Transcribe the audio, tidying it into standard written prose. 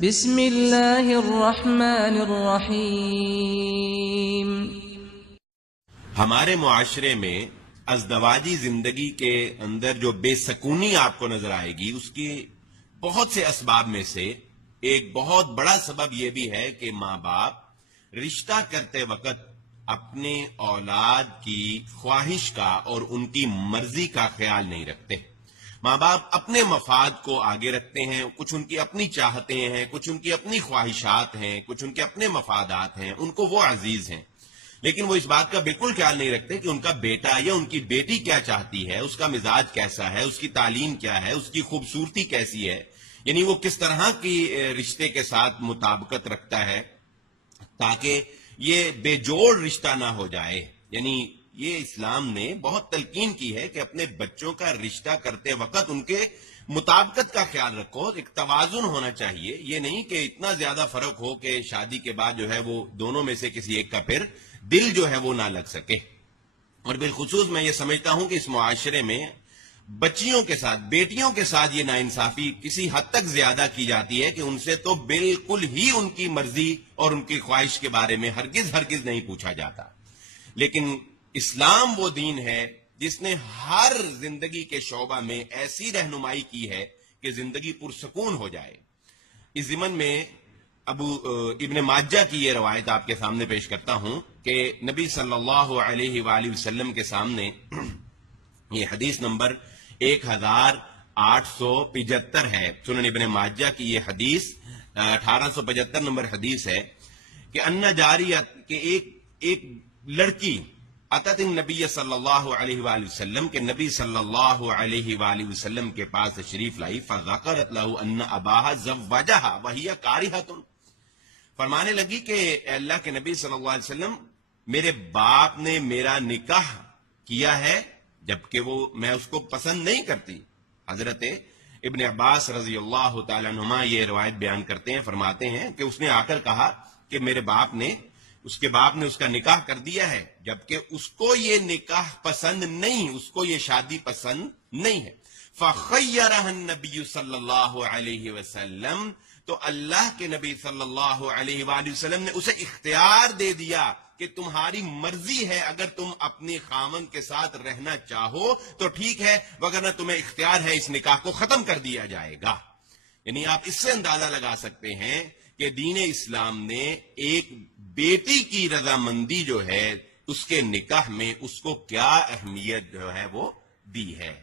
بسم اللہ الرحمن الرحیم۔ ہمارے معاشرے میں ازدواجی زندگی کے اندر جو بے سکونی آپ کو نظر آئے گی، اس کی بہت سے اسباب میں سے ایک بہت بڑا سبب یہ بھی ہے کہ ماں باپ رشتہ کرتے وقت اپنے اولاد کی خواہش کا اور ان کی مرضی کا خیال نہیں رکھتے۔ ماں باپ اپنے مفاد کو آگے رکھتے ہیں، کچھ ان کی اپنی چاہتے ہیں، کچھ ان کی اپنی خواہشات ہیں، کچھ ان کے اپنے مفادات ہیں، ان کو وہ عزیز ہیں، لیکن وہ اس بات کا بالکل خیال نہیں رکھتے کہ ان کا بیٹا یا ان کی بیٹی کیا چاہتی ہے، اس کا مزاج کیسا ہے، اس کی تعلیم کیا ہے، اس کی خوبصورتی کیسی ہے، یعنی وہ کس طرح کی رشتے کے ساتھ مطابقت رکھتا ہے تاکہ یہ بے جوڑ رشتہ نہ ہو جائے۔ یعنی یہ اسلام نے بہت تلقین کی ہے کہ اپنے بچوں کا رشتہ کرتے وقت ان کے مطابقت کا خیال رکھو، ایک توازن ہونا چاہیے، یہ نہیں کہ اتنا زیادہ فرق ہو کہ شادی کے بعد جو ہے وہ دونوں میں سے کسی ایک کا پھر دل جو ہے وہ نہ لگ سکے۔ اور بالخصوص میں یہ سمجھتا ہوں کہ اس معاشرے میں بچیوں کے ساتھ، بیٹیوں کے ساتھ یہ ناانصافی کسی حد تک زیادہ کی جاتی ہے کہ ان سے تو بالکل ہی ان کی مرضی اور ان کی خواہش کے بارے میں ہرگز نہیں پوچھا جاتا۔ لیکن اسلام وہ دین ہے جس نے ہر زندگی کے شعبہ میں ایسی رہنمائی کی ہے کہ زندگی پرسکون ہو جائے۔ اس ضمن میں ابن ماجہ کی یہ روایت آپ کے سامنے پیش کرتا ہوں کہ نبی صلی اللہ علیہ وآلہ وسلم کے سامنے یہ حدیث نمبر 1875 ہے، سنن ابن ماجہ کی یہ حدیث 1875 نمبر حدیث ہے کہ ان جاریت کہ ایک لڑکی اتت النبی صلی اللہ علیہ وآلہ وسلم کے نبی صلی اللہ علیہ وآلہ وسلم کے پاس تشریف لائی، فذکرت له ان اباها زوجها وهي کارہۃ، فرمانے لگی کہ اے اللہ کے نبی صلی اللہ علیہ وسلم، میرے باپ نے میرا نکاح کیا ہے جبکہ میں اس کو پسند نہیں کرتی۔ حضرت ابن عباس رضی اللہ تعالیٰ عنہما یہ روایت بیان کرتے ہیں، فرماتے ہیں کہ اس نے آ کر کہا کہ میرے باپ نے اس کا نکاح کر دیا ہے جبکہ اس کو یہ نکاح پسند نہیں، اس کو یہ شادی پسند نہیں ہے۔ فخیرہ النبی صلی اللہ علیہ وسلم، تو اللہ کے نبی صلی اللہ علیہ وآلہ وسلم نے اسے اختیار دے دیا کہ تمہاری مرضی ہے، اگر تم اپنی خامن کے ساتھ رہنا چاہو تو ٹھیک ہے، وگرنہ تمہیں اختیار ہے اس نکاح کو ختم کر دیا جائے گا۔ یعنی آپ اس سے اندازہ لگا سکتے ہیں کہ دین اسلام نے ایک بیٹی کی رضامندی جو ہے اس کے نکاح میں اس کو کیا اہمیت جو ہے وہ دی ہے۔